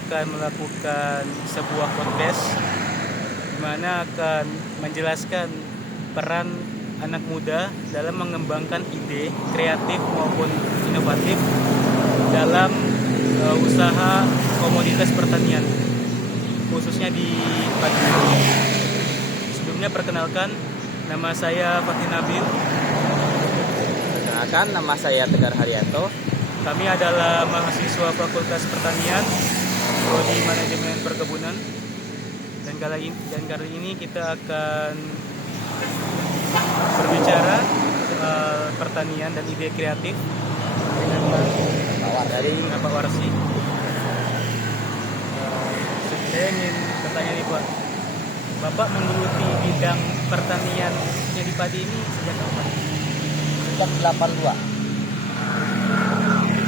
akan melakukan sebuah podcast di mana akan menjelaskan peran anak muda dalam mengembangkan ide kreatif maupun inovatif dalam usaha komoditas pertanian, khususnya di padi. Sebelumnya perkenalkan, nama saya Fatih Nabil. Perkenalkan, nama saya Tegar Haryanto. Kami adalah mahasiswa Fakultas Pertanian, Prodi Manajemen Perkebunan. Dan kali ini kita akan berbicara pertanian dan ide kreatif dengan Pak Warsi. Saya ingin bertanya nih Pak, Bapak menggeluti bidang pertanian yang di padi ini sejak kapan? Sejak 82.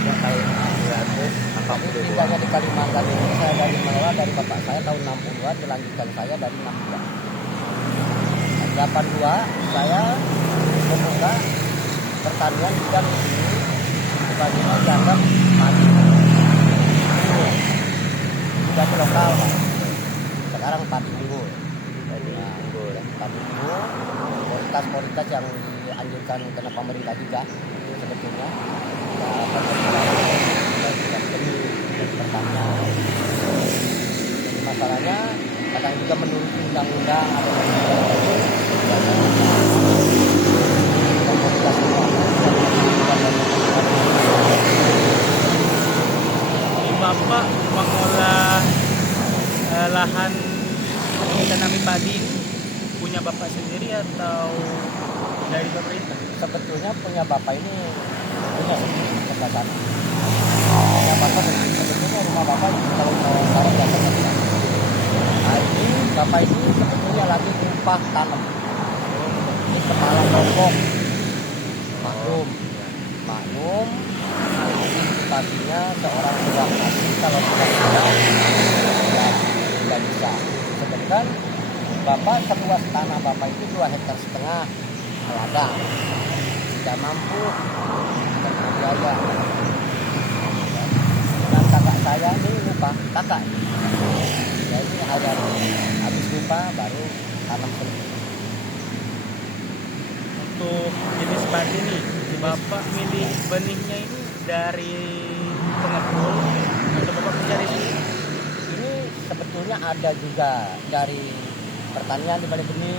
Tahun 1982. Tinggalnya di Kalimantan ini saya dari mengelola dari bapak saya tahun 60-an, dilanjutkan saya dari 62. 82 saya membuka pertanian bidang ini sebagai dianggap padi. Sudah ke lokal, Pak. Sekarang padi unggul. Padi unggul, kualitas yang dianjurkan kena pemerintah juga sebetulnya. Pertanian. Jadi masalahnya kadang juga menurut undang-undang atau Bapak mengolah lahan ditanami padi punya Bapak sendiri atau dari pemerintah? Sebetulnya punya bapak ini punya sendiri kebetulan. Punya bapak sebetulnya rumah bapak kalau saya jasa kerja. Nah ini bapak ini sebetulnya lagi upah tanam. Ini kepala kelompok maklum. Pastinya seorang tukang nasi kalau tidak bisa. Sedangkan bapak seluas tanah bapak itu 2,5 hektar ladang, tidak mampu dengan biaya. Dan kakak saya ini lupa kakak. Jadi habis lupa baru tanam sendiri. Untuk jenis padi nih, Bapak milih benihnya ini dari pengepul atau Bapak mencari sendiri? Ini sebetulnya ada juga dari pertanian di balik benih,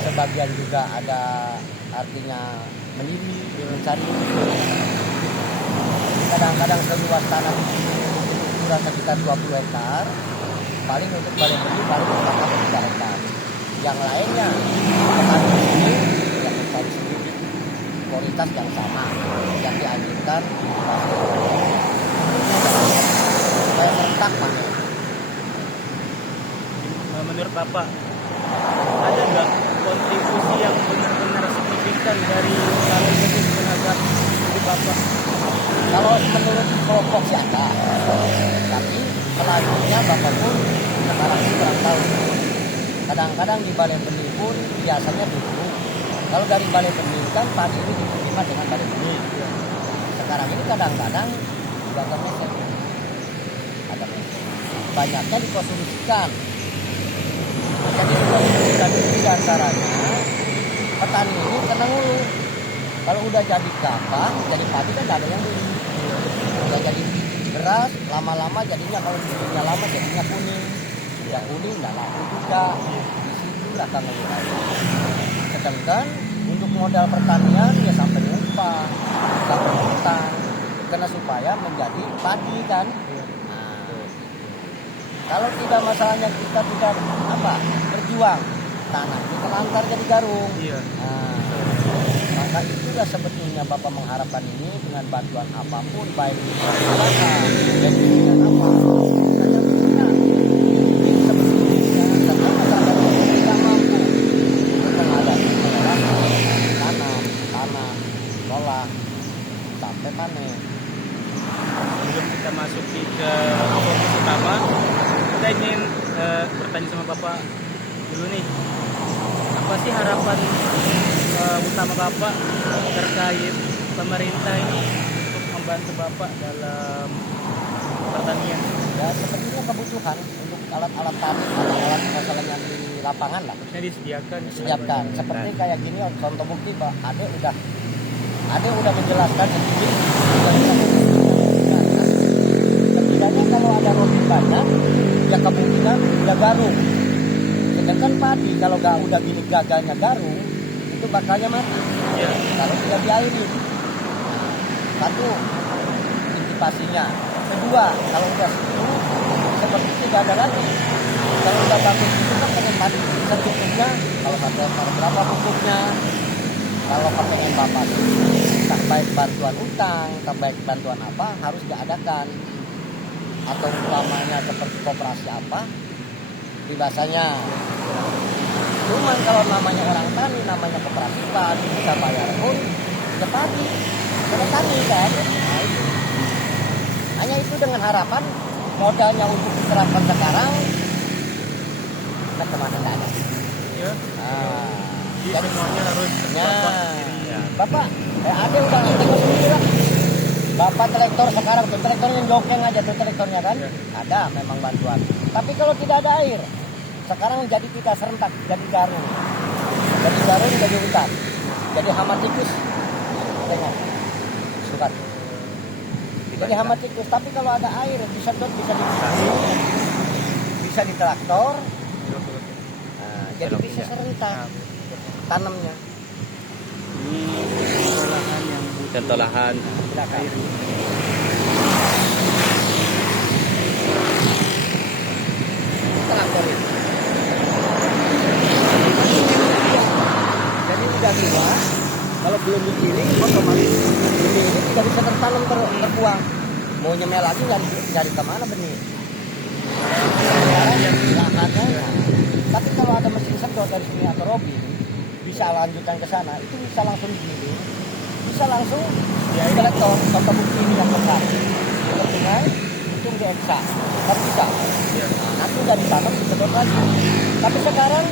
sebagian juga ada artinya mandiri mencari. Kadang-kadang seluas tanah ukuran sekitar 20 hektar, paling untuk balik benih paling 3 hektar. Yang lainnya petani sendiri yang mencari sendiri kualitas yang sama yang dianjurkan supaya serentak panen. Menurut Bapak, ada nggak kontribusi yang benar-benar signifikan dari usaha ini terhadap hidup Bapak? Kalau menurut kelompok sih ada, tapi selanjutnya Bapak pun sekarang sih kurang tahu. Kadang-kadang di balai benih pun biasanya dulu. Kalau dari balai benih kan padi ini diterima dengan balai benih. Sekarang ini kadang-kadang juga mesin. Ada mesin. Banyaknya dikonsumsikan. Jadi dikonsumsikan itu diantaranya petani ini kena hulu. Kalau udah jadi gabah, jadi padi kan ada yang beli. Udah jadi beras, lama-lama jadinya kalau bijinya lama jadinya kuning. Udah kuning, udah laku juga. Disitulah kang mulai. Sedangkan untuk modal pertanian ya sampai upah, sampai utang, karena supaya menjadi padi kan. Nah, kalau tidak masalahnya kita tidak berjuang, tanah itu terlantar jadi garung. Nah, maka itulah sebetulnya Bapak mengharapkan ini dengan bantuan apapun, baik itu usaha dan dengan apa. Sampai panen. Sebelum kita masuki ke fokus utama, kita ingin bertanya sama Bapak dulu nih, apa sih harapan utama Bapak terkait pemerintah ini untuk membantu Bapak dalam pertanian? Ya sepertinya kebutuhan untuk alat-alat tani, alat-alat masalahnya di lapangan lah. Maksudnya disediakan. Disediakan. Seperti kayak gini contoh bukti Pak, Ade udah menjelaskan sendiri. Setidaknya kalau ada roti banyak, ya kemungkinan udah garung. Sedangkan padi kalau udah gini gagahnya garung, itu bakalnya mati. Ya. Kalau tidak diairi. Satu, intipasinya. Kedua, kalau udah situ, seperti tidak ada lagi. Kalau udah bagus itu kan pengen padi secukupnya. Kalau satu hektar berapa pupuknya? Kalau pengen bapak tak baik bantuan utang, tak baik bantuan apa harus diadakan. Atau umpamanya seperti koperasi apa, dibasanya. Cuman kalau namanya orang tani, namanya koperasi tani bisa bayar pun ya padi, karena tani kan. Nah, itu. Hanya itu dengan harapan modalnya untuk diterapkan sekarang, nah kemana nggak ada. Ya. Nah, Jadi semuanya harus ya, ya. Bapak, ada udah tengok sendiri lah. Bapak selektor sekarang tuh selektornya jokeng aja tuh selektornya kan, Ya. ada memang bantuan. Tapi kalau tidak ada air, sekarang jadi tidak serentak, jadi garung, jadi hutan, jadi hama tikus. Tengok, suka. Jadi hama tikus. Tapi kalau ada air, disedot, bisa dipakai, bisa di traktor, nah, jadi bisa serentak tanamnya. Ini lahan yang butuh Contoh lahan. Silakan. air. Traktor itu. Jadi udah tua, kalau belum digiling otomatis benih ini tidak bisa tertanam terbuang. Mau nyemel lagi dari kemana benih? Sekarang lahannya. Tapi kalau ada mesin sedot dari sini atau robin, bisa lanjutkan ke sana, itu bisa langsung digiling, bisa langsung ya kolektor. Contoh bukti ini yang besar, ke sungai, itu di eksa, kan bisa. Nah, nanti udah ditanam disedot lagi. Tapi sekarang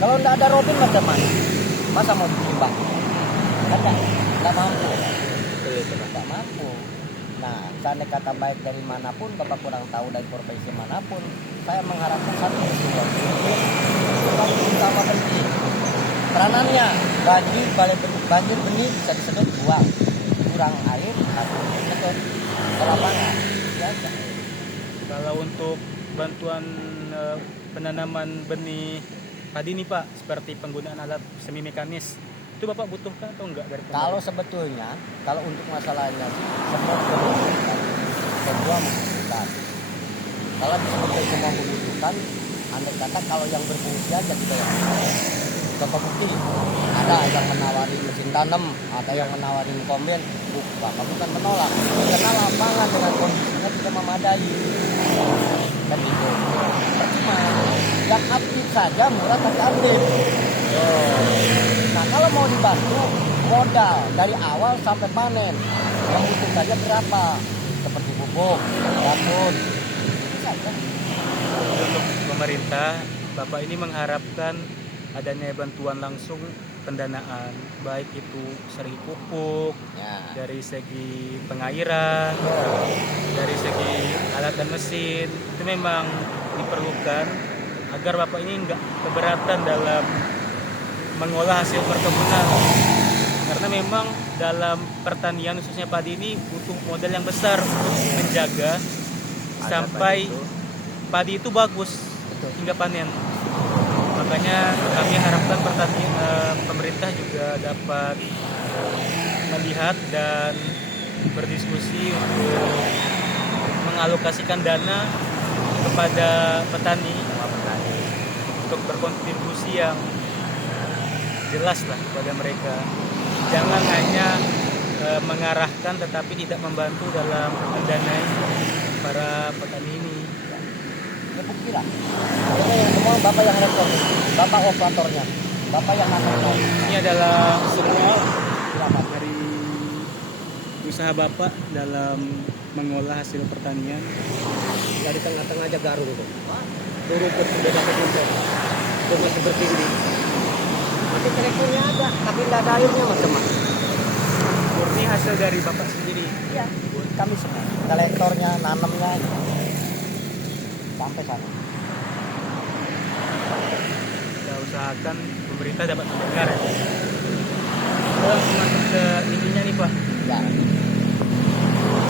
kalau nggak ada robin macam mana? Masa mau ditimbang? Kan nggak mampu. Nggak mampu. Nah, seandainya kata baik dari manapun, Bapak kurang tahu dari profesi manapun, saya mengharapkan satu dua yang utama penting. Peranannya banjir benih bisa disedot buang, kurang air harus disedot ke lapangan. Ya, Kalau untuk bantuan penanaman benih padi nih Pak, seperti penggunaan alat semi mekanis, itu Bapak butuhkan atau enggak dari pemerintah? kalau sebetulnya, kalau untuk masalahnya semua membutuhkan, semua membutuhkan. Kalau disebutkan semua membutuhkan, andai kata kalau yang berfungsi aja tidak yang contoh bukti, ada yang menawari mesin tanam, ada yang menawari komben, Bapak bukan menolak, karena lapangan dengan kondisinya tidak memadai. Dan itu percuma, yang aktif saja murah tapi aktif. Nah kalau mau dibantu modal dari awal sampai panen, yang butuh saja berapa? Seperti pupuk, racun, itu saja. Untuk pemerintah, Bapak ini mengharapkan adanya bantuan langsung pendanaan, baik itu segi pupuk, Ya. dari segi pengairan, dari segi alat dan mesin, itu memang diperlukan agar Bapak ini enggak keberatan dalam mengolah hasil perkebunan. Karena memang dalam pertanian khususnya padi ini butuh modal yang besar untuk menjaga sampai padi itu bagus Betul. hingga panen. Makanya kami harapkan pemerintah juga dapat melihat dan berdiskusi untuk mengalokasikan dana kepada petani untuk berkontribusi yang jelas lah kepada mereka. Jangan hanya mengarahkan tetapi tidak membantu dalam mendanai para petani ini. Ya bukti lah. Ini semua Bapak yang rekor, Bapak operatornya, Bapak yang ngasih. Ini adalah semua Silakan. dari usaha Bapak dalam mengolah hasil pertanian. Dari tengah-tengah aja garung tuh. Tuh rumput sudah dapat rumput. Itu masih bertinggi. Masih trekkernya ada, tapi tidak ada airnya macam-macam. Murni hasil dari Bapak sendiri. Iya, kami semua. Kolektornya, nanamnya. sampai sana. Kita usahakan pemerintah dapat mendengar ya. Masuk ke intinya nih Pak. Ya,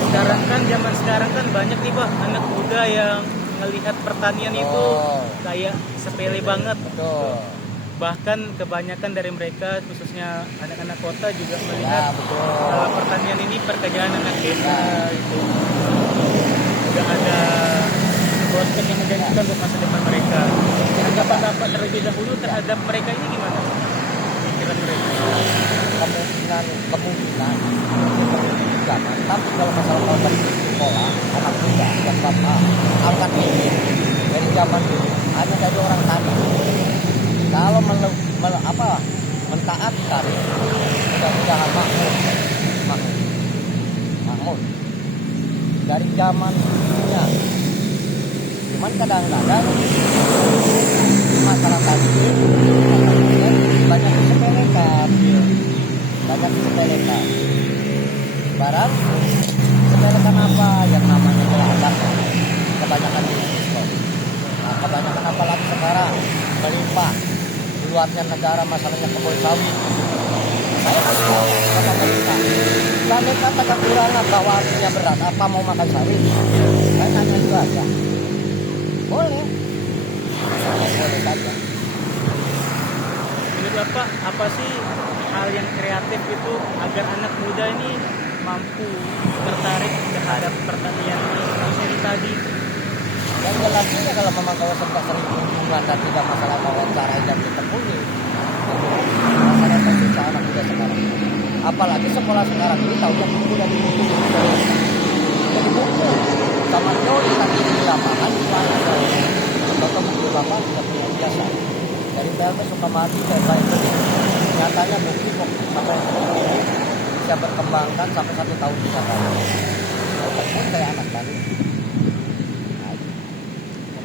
Zaman sekarang kan banyak nih Pak anak muda yang melihat pertanian itu kayak sepele banget. betul. Bahkan kebanyakan dari mereka khususnya anak-anak kota juga Ya, melihat betul. kalau pertanian ini pekerjaan anak desa itu tidak ada prospek yang menjanjikan buat masa depan mereka. Pendapat terlebih dahulu terhadap mereka ini gimana? Pikiran mereka. Kemungkinan zaman, tapi kalau masalah korban di sekolah, anak muda dan bapak angkat ini dari zaman dulu hanya dari orang tani. Kalau mentaatkan, mudah-mudahan makmur dari zaman dulunya. Cuman kadang-kadang masalah tadi banyak disepelekan. Barang sepelekan apa yang namanya ladang, kebanyakan itu. Nah, kebanyakan apalagi sekarang melimpah di luarnya negara masalahnya kebun sawit. Saya kan tahu kata mereka, kami kata kekurangan bahwa artinya berat, apa mau makan sawit? Saya tanya itu aja. Boleh saja. Menurut Bapak, apa sih hal yang kreatif itu agar anak muda ini mampu tertarik terhadap pertanian khususnya di tadi? Yang jelasnya kalau memang kalau sempat sering hubungan dan tidak masalah wawancara yang ditemui, masyarakat susah anak muda sekarang. Apalagi sekolah sekarang ini tahunya buku dan buku jadi buku sama teori tapi di lapangan contoh buku bapak tidak punya biasa dari PLP Sukamati dan lain-lain. Nyatanya bukti kok sampai bisa berkembangkan sampai 1 tahun bisa kali. Walaupun kayak anak tadi.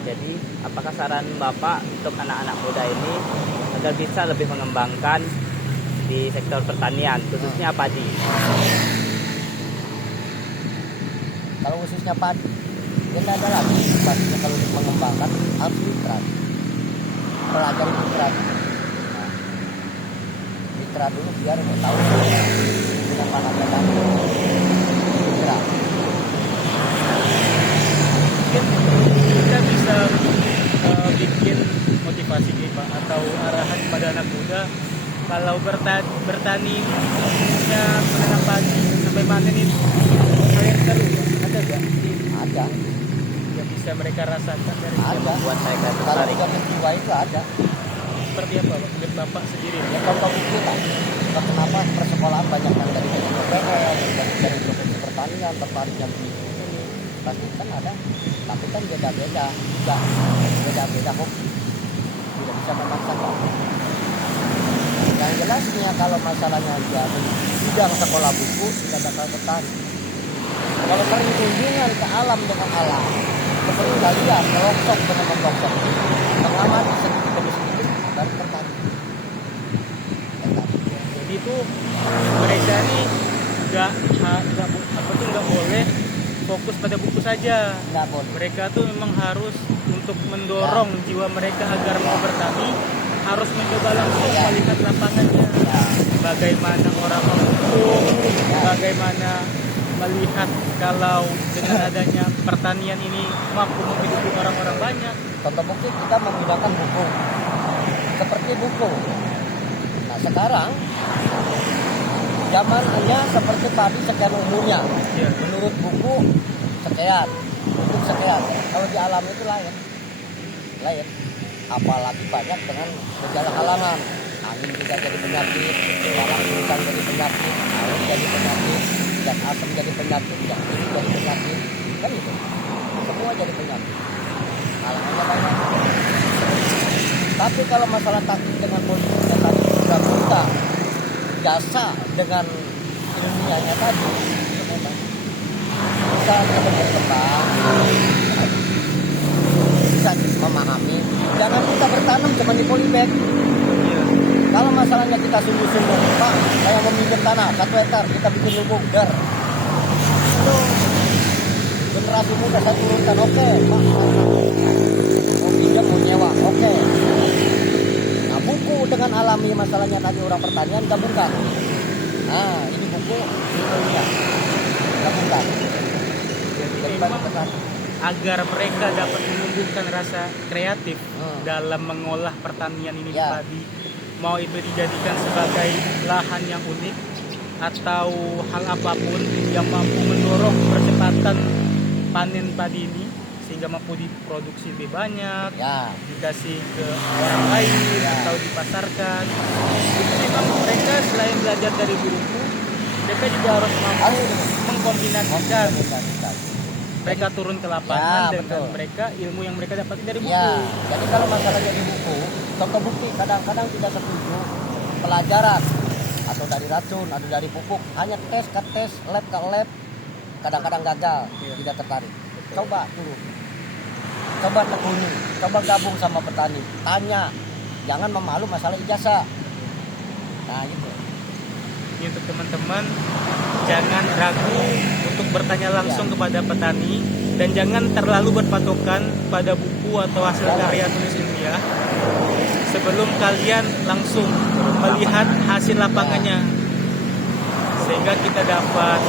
Jadi, apakah saran Bapak untuk anak-anak muda ini agar bisa lebih mengembangkan di sektor pertanian, khususnya padi? Kalau khususnya padi, ya tidak ada lagi padinya kalau untuk mengembangkan harus litrat. Pelajari litrat. Nah, litrat dulu biar mau tahu dengan mana tadi litrat. Mungkin kita bisa bikin motivasi nih Pak atau arahan pada anak muda kalau bertani khususnya menanam padi sampai panen itu hal yang seru Pak. Ada nggak Ada, yang bisa mereka rasakan dari ada. Buat saya Kalau tertarik. sudah jiwa itu ada. seperti apa Pak? Menurut Bapak sendiri Ya contoh bukti lah. Kenapa persekolahan banyak yang dari PPL, dari profesi pertanian, tertarik yang ini. Pasti kan ada, tapi kan beda-beda, juga beda-beda hobi. Tidak bisa memaksakan. Yang jelasnya kalau masalahnya dia bidang sekolah buku tidak bakal tertarik. Kalau sering kunjungan ke alam dengan alam, seperti kalian melongsong dengan melongsong, mengamati sedikit demi sedikit baru tertarik. jadi itu mereka ini nggak boleh fokus pada buku saja. Nggak boleh. Mereka tuh memang harus untuk mendorong jiwa mereka agar mau bertani harus mencoba langsung melihat lapangannya. Bagaimana orang menghukum, bagaimana melihat kalau dengan adanya pertanian ini mampu menghidupi orang-orang banyak. Contoh bukti kita menggunakan buku seperti buku. Nah sekarang zamannya seperti padi sekian umurnya. Ya. Menurut buku sekian, untuk sekian. Kalau di alam itu lain. Apalagi banyak dengan gejala halangan. Angin bisa jadi penyakit, balak hujan jadi penyakit, air jadi penyakit, dan asam jadi penyakit, yang ini jadi penyakit, kan itu. Semua jadi penyakit. Halangannya banyak. Tapi kalau masalah taktik dengan politiknya tadi sudah kita jasa dengan ilmiahnya tadi, bisa berkembang, bisa memahami. Jangan kita bertanam cuma di polybag. Kalau masalahnya kita sungguh-sungguh, Pak, saya meminjam tanah 1 hektar, kita bikin lubang, itu beneran generasi muda saya turunkan, oke, Pak, mau pinjam mau nyewa, oke. Nah, buku dengan alami masalahnya tadi orang pertanian gabungkan. Nah, ini buku judulnya gabungkan. Jadi Daripada memang petani. agar mereka dapat menumbuhkan rasa kreatif dalam mengolah pertanian ini Ya. padi, mau itu dijadikan sebagai lahan yang unik atau hal apapun yang mampu mendorong percepatan panen padi ini sehingga mampu diproduksi lebih banyak, Ya, dikasih ke orang lain atau dipasarkan. Itu memang mereka selain belajar dari buku, mereka juga harus mampu mengkombinasikan. Mereka turun ke lapangan Ya, dengan betul. mereka ilmu yang mereka dapatkan dari buku. ya. Jadi kalau masalahnya di buku, contoh bukti kadang-kadang tidak setuju pelajaran atau dari racun atau dari pupuk, hanya tes ke tes, lab ke lab, kadang-kadang gagal, Iya. tidak tertarik. Coba dulu, coba tekuni, coba gabung sama petani, tanya, jangan memalu masalah ijazah. Nah gitu. Ini untuk teman-teman, jangan ragu untuk bertanya langsung kepada petani dan jangan terlalu berpatokan pada buku atau hasil karya tulis ilmiah sebelum kalian langsung melihat hasil lapangannya, sehingga kita dapat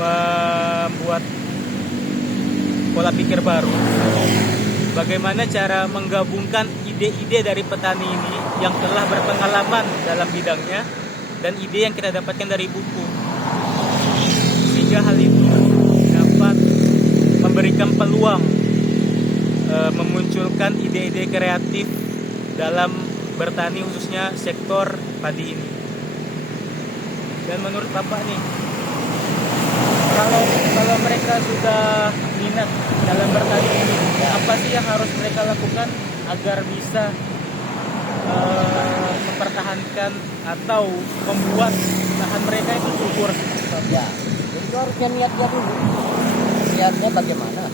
membuat pola pikir baru bagaimana cara menggabungkan ide-ide dari petani ini yang telah berpengalaman dalam bidangnya dan ide yang kita dapatkan dari buku, sehingga hal itu dapat memberikan peluang memunculkan ide-ide kreatif dalam bertani, khususnya sektor padi ini. Dan menurut Bapak nih, kalau mereka sudah minat dalam bertani ini, apa sih yang harus mereka lakukan agar bisa mempertahankan atau membuat lahan mereka itu subur? Ya, jadi itu harusnya niatnya dulu. Niatnya bagaimana?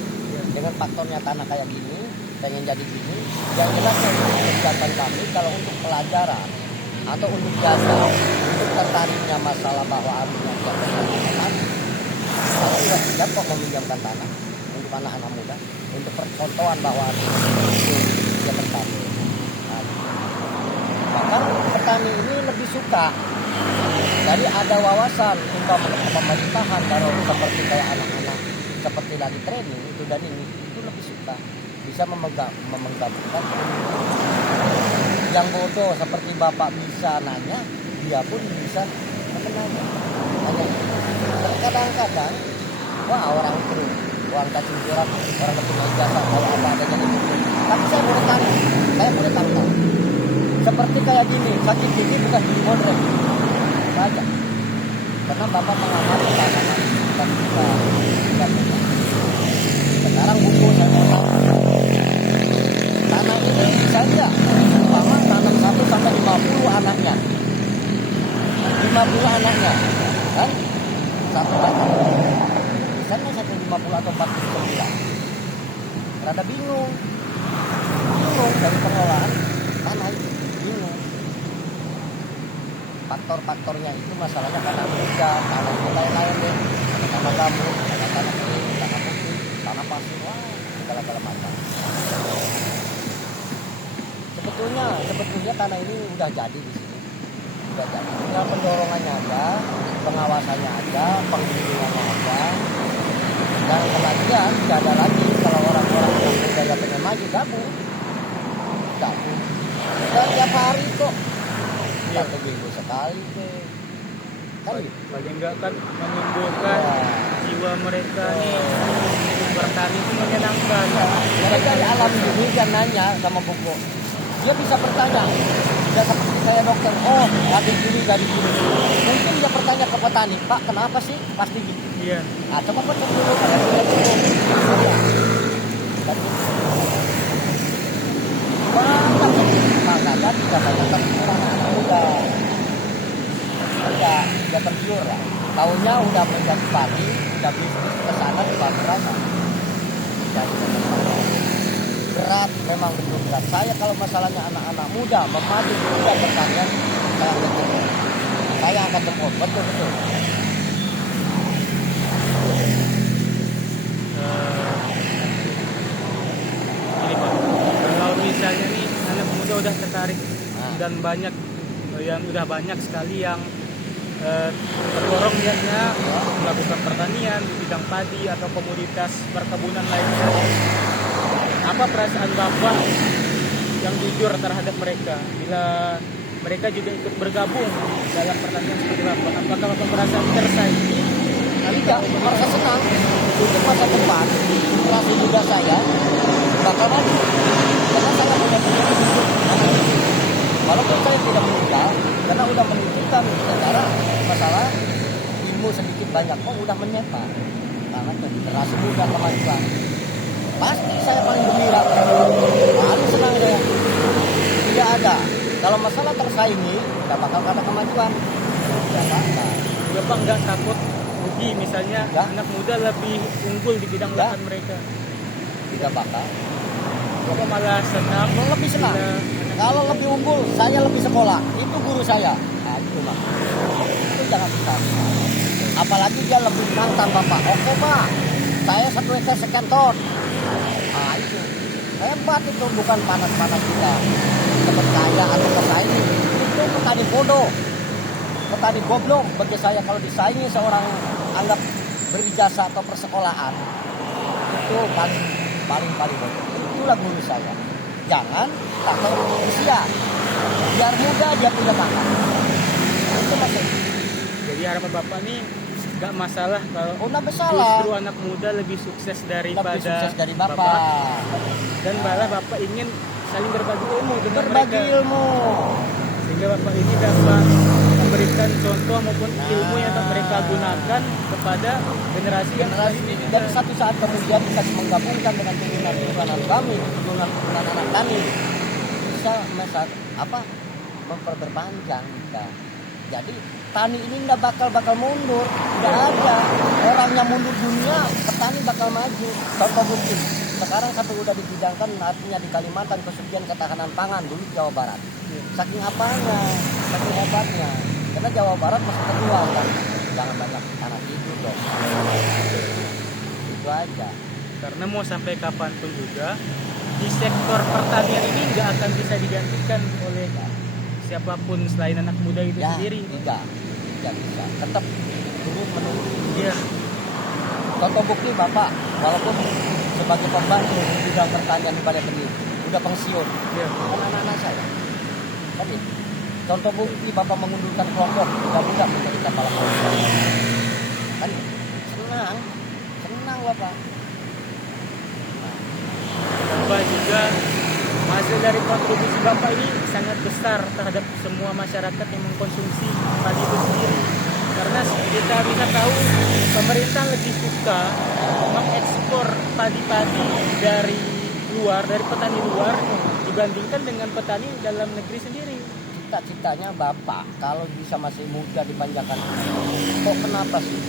Dengan faktornya tanah kayak gini, pengen jadi gini. Yang jelas kegiatan kami kalau untuk pelajaran atau untuk jasa, untuk tertariknya masalah bahwa artinya tanah, kalau sudah siap kok meminjamkan tanah untuk anak-anak muda, untuk percontohan bahwa artinya dia bertani. Nah, bahkan petani ini lebih suka. Jadi ada wawasan untuk pemerintahan kalau seperti kayak anak-anak seperti lagi training itu dan ini itu lebih suka bisa menggabungkan. Yang bodoh seperti bapak bisa nanya, dia pun bisa menanya. Kadang-kadang wah orang itu orang kasih orang kasih ijazah kalau apa adanya itu. Tapi saya boleh tanya. Seperti kayak gini, sakit gigi bukan di modern saja. Karena bapak mengamati tanaman dan juga sekarang buku saya bilang tanah ini saja umpama tanam 1 sampai 50 anaknya 50 anaknya kan satu tanam misalnya 150 atau 40 sebulan rada bingung dari pengelolaan tanah itu bingung. Faktor-faktornya itu masalahnya karena hujan, tanah lain-lain deh, tanah gambut, tanah kering, tanah putih, tanah pasir, wah segala-gala macam. Sebetulnya tanah ini udah jadi di sini, udah jadi. Tinggal pendorongannya aja, pengawasannya aja, penggilingannya aja. Dan kemudian tidak ada lagi kalau orang-orang yang budaya pengen maju gabung. Dan tiap hari kok. 1 minggu sekali deh. Kan Paling enggak kan menimbulkan jiwa mereka nih untuk bertani itu menyenangkan. mereka di alam ini dia nanya sama buku. Dia bisa bertanya. Tidak seperti saya dokter, oh habis gini jadi gini. Mungkin dia bertanya ke petani, Pak kenapa sih pasti gitu? Iya. Nah coba cek dulu pada dia dulu. Makanya tidak banyak orang muda. Udah tergiur lah. Taunya udah menjadi padi, udah bisnis ke sana di sana. Jadi berat, memang betul berat. Saya kalau masalahnya anak-anak muda memadu di bidang pertanian, saya akan jemput betul. udah tertarik dan banyak yang udah banyak sekali yang terdorong niatnya melakukan pertanian di bidang padi atau komoditas perkebunan lainnya. Apa perasaan Bapak yang jujur terhadap mereka bila mereka juga ikut bergabung dalam pertanian seperti Bapak? Apakah Bapak merasa tersaingi? Tidak, merasa senang. Untuk masa depan, generasi muda saya bakal maju. Karena saya punya walaupun saya tidak meninggal, karena udah menunjukkan secara masalah ilmu sedikit banyak kok udah menyebar. Karena generasi muda kemajuan. Pasti saya paling gembira. Paling senang saya. Tidak ada. Kalau masalah tersaingi, tidak bakal ada kemajuan. Tidak bakal. Bapak nggak takut rugi misalnya anak muda lebih unggul di bidang lahan mereka? Tidak bakal. Bapak malah senang? Lebih senang. Kalau lebih unggul, saya lebih sekolah. Itu guru saya. Nah, itu mah. Itu jangan ditanya. Apalagi dia lebih nantang Bapak. Oke Pak, saya 1 hektar sekian ton. Nah itu. Hebat itu, bukan panas-panas kita. Percaya atau pesaing. Itu petani bodoh. Petani goblok bagi saya kalau disaingi seorang anggap berijazah atau persekolahan. Itu paling bodoh. Itulah guru saya. Jangan takut usia. Biar muda dia punya bakat. Itu maksudnya. Jadi harapan Bapak nih nggak masalah kalau justru anak muda lebih sukses dari Bapak. Dan malah Bapak ingin saling berbagi ilmu dengan berbagi mereka. Ilmu. Sehingga Bapak ini dapat memberikan contoh maupun ilmu yang dapat mereka gunakan kepada generasi yang ini. Dan satu saat kemudian kita menggabungkan dengan turunan kami, turunan anak kami bisa memperpanjang kita. Jadi tani ini tidak bakal mundur, tidak ada orangnya mundur dunia, petani bakal maju. Contoh bukti, sekarang satu udah dibidangkan artinya di Kalimantan kesucian ketahanan pangan dulu Jawa Barat. Saking apanya, saking hebatnya. Karena Jawa Barat masih kedua kan, jangan banyak tanah tidur dong. Itu aja. Karena mau sampai kapanpun juga di sektor pertanian ini nggak akan bisa digantikan oleh siapapun selain anak muda itu sendiri. Tidak bisa. Tetap turun menurun. Iya. Contoh bukti Bapak, walaupun sebagai pembantu di bidang pertanian di Balai Benih, udah pensiun. Iya. Anak-anak saya. Tapi contoh bukti Bapak mengundurkan kelompok, tidak menjadi kepala kelompok. Kan senang Bapak. Bapak juga hasil dari kontribusi Bapak ini sangat besar terhadap semua masyarakat yang mengkonsumsi padi itu sendiri. Karena kita bisa tahu pemerintah lebih suka mengekspor padi-padi dari luar, dari petani luar dibandingkan dengan petani dalam negeri sendiri. Cita-citanya Bapak kalau bisa masih muda dipanjakan. Kok kenapa sih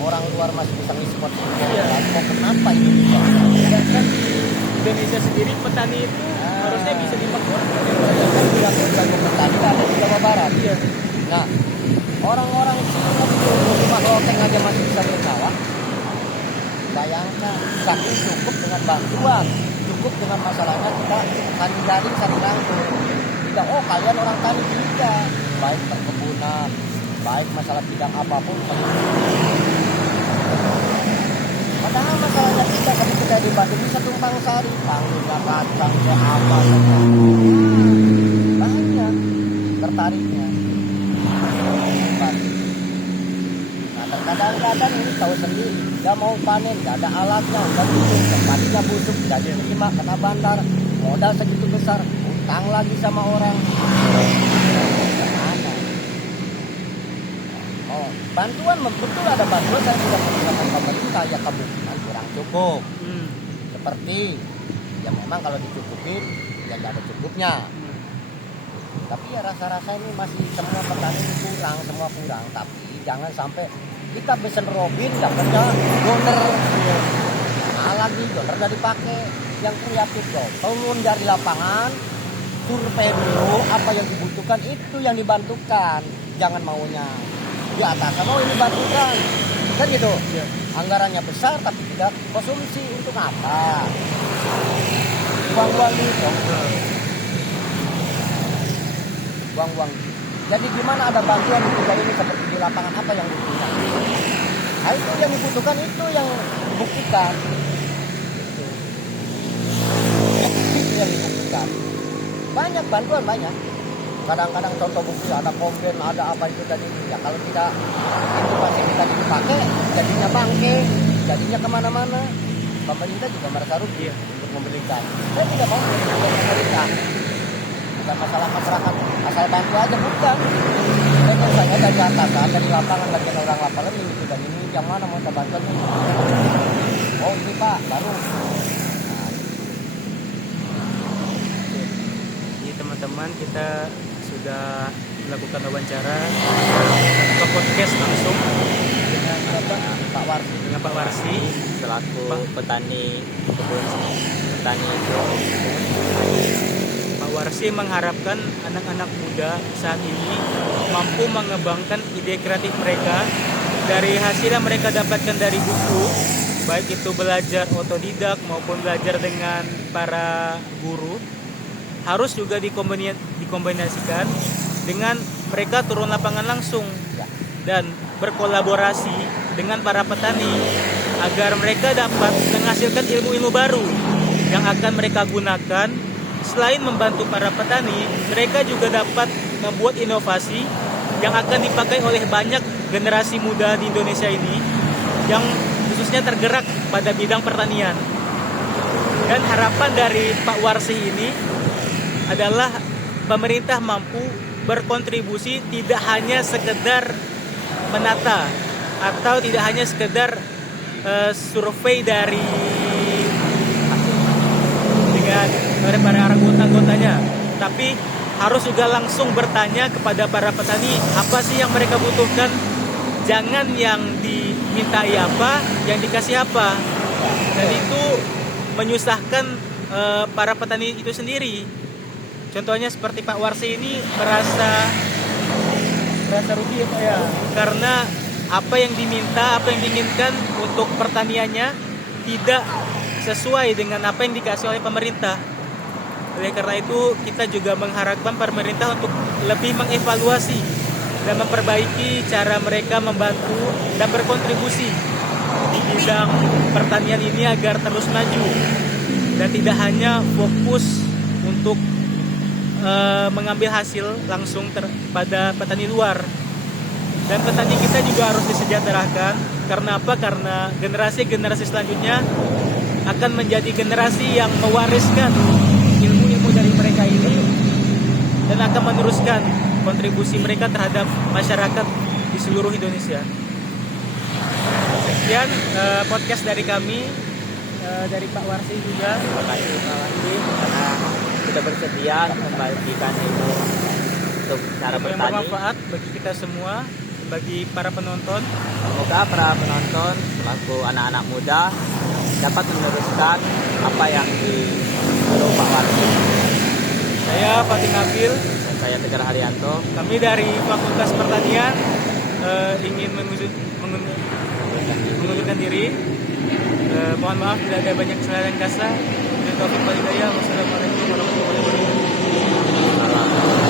orang luar masih bisa ngekspor? Iya. Kok kenapa Indonesia? Sedangkan di Indonesia sendiri petani itu harusnya bisa dimakmurkan. Kan bilang petani ada di Jawa Barat. Iya. Nah, orang-orang Cina itu rumah loteng aja masih bisa berkawan. Bayangkan, saking cukup dengan bantuan, cukup dengan masalahnya kita saling jaring, saling rangkul. Tidak, kalian orang tani juga, baik perkebunan, baik masalah bidang apapun. Padahal masalahnya kita kalau kita di Bandung bisa tumpang sari, panggilnya kacang, apa banyak tertariknya. Nah, kadang-kadang ini tahu sendiri, dia mau panen, gak ada alatnya, udah busuk, padinya busuk, gak diterima, kena bandar, modal segitu besar, utang lagi sama orang. Bantuan betul ada bantuan, saya tidak menggunakan pemerintah ya kemungkinan kurang cukup. Seperti ya memang kalau dicukupin ya tidak ada cukupnya. Tapi ya rasa-rasa ini masih semua petani ini semua kurang. Tapi jangan sampai kita pesen Robin dapatnya donor. Nah lagi donor udah dipakai, yang kreatif loh. Turun dari lapangan, survei dulu apa yang dibutuhkan, itu yang dibantukan. Jangan maunya di atas, ini bantukan kan gitu ya. Anggarannya besar tapi tidak konsumsi, untuk apa uang itu. buang-buang. Jadi gimana ada bantuan untuk kita ini seperti di lapangan apa yang dibutuhkan? Nah, itu yang dibutuhkan, itu yang dibuktikan. Itu yang dibuktikan. Banyak bantuan, banyak. Kadang-kadang contoh bukti ada komplain, ada apa itu dan ini. Ya kalau tidak informasi kita dipakai, jadinya bangke, jadinya kemana-mana. Pemerintah juga merasa rugi untuk memberikan. Saya tidak mau memberikan pemerintah. Bukan masalah masyarakat, asal bantu aja bukan. Dan saya dari atasan, dari lapangan, dari orang lapangan ini itu dan ini yang mana mau bantuan ini. Oh ini Pak, baru. Jadi teman-teman, kita sudah melakukan wawancara ke podcast langsung dengan Pak Warsi. dengan Pak Warsi selaku petani kebun petani itu. Pak Warsi mengharapkan anak-anak muda saat ini mampu mengembangkan ide kreatif mereka dari hasil yang mereka dapatkan dari buku, baik itu belajar otodidak maupun belajar dengan para guru, harus juga dikombinasikan dengan mereka turun lapangan langsung dan berkolaborasi dengan para petani agar mereka dapat menghasilkan ilmu-ilmu baru yang akan mereka gunakan. Selain membantu para petani, mereka juga dapat membuat inovasi yang akan dipakai oleh banyak generasi muda di Indonesia ini yang khususnya tergerak pada bidang pertanian. Dan harapan dari Pak Warsi ini adalah pemerintah mampu berkontribusi tidak hanya sekedar menata atau tidak hanya sekedar survei dari para anggotanya, tapi harus juga langsung bertanya kepada para petani apa sih yang mereka butuhkan. Jangan yang dimintai apa, yang dikasih apa, dan itu menyusahkan para petani itu sendiri. Contohnya seperti Pak Warsi ini merasa rugi ya Pak ya, karena apa yang diminta, apa yang diinginkan untuk pertaniannya tidak sesuai dengan apa yang dikasih oleh pemerintah. Oleh karena itu kita juga mengharapkan pemerintah untuk lebih mengevaluasi dan memperbaiki cara mereka membantu dan berkontribusi di bidang pertanian ini agar terus maju dan tidak hanya fokus untuk mengambil hasil langsung pada petani luar. Dan petani kita juga harus disejahterakan. Karena apa? Karena generasi-generasi selanjutnya akan menjadi generasi yang mewariskan ilmu-ilmu dari mereka ini dan akan meneruskan kontribusi mereka terhadap masyarakat di seluruh Indonesia. Sekian podcast dari kami, dari Pak Warsi juga. Terima kasih Pak Warsi karena sudah bersedia membagikan itu untuk cara Yang bertani. bermanfaat bagi kita semua, bagi para penonton. Semoga para penonton selaku anak-anak muda dapat meneruskan apa yang disuruh Pak Warsi. Saya Fatih Nabil Dan saya Tegar Haryanto. Kami dari Fakultas Pertanian ingin mengundurkan diri. Mohon maaf tidak ada banyak kesalahan kasa. Wassalamualaikum warahmatullahi wabarakatuh.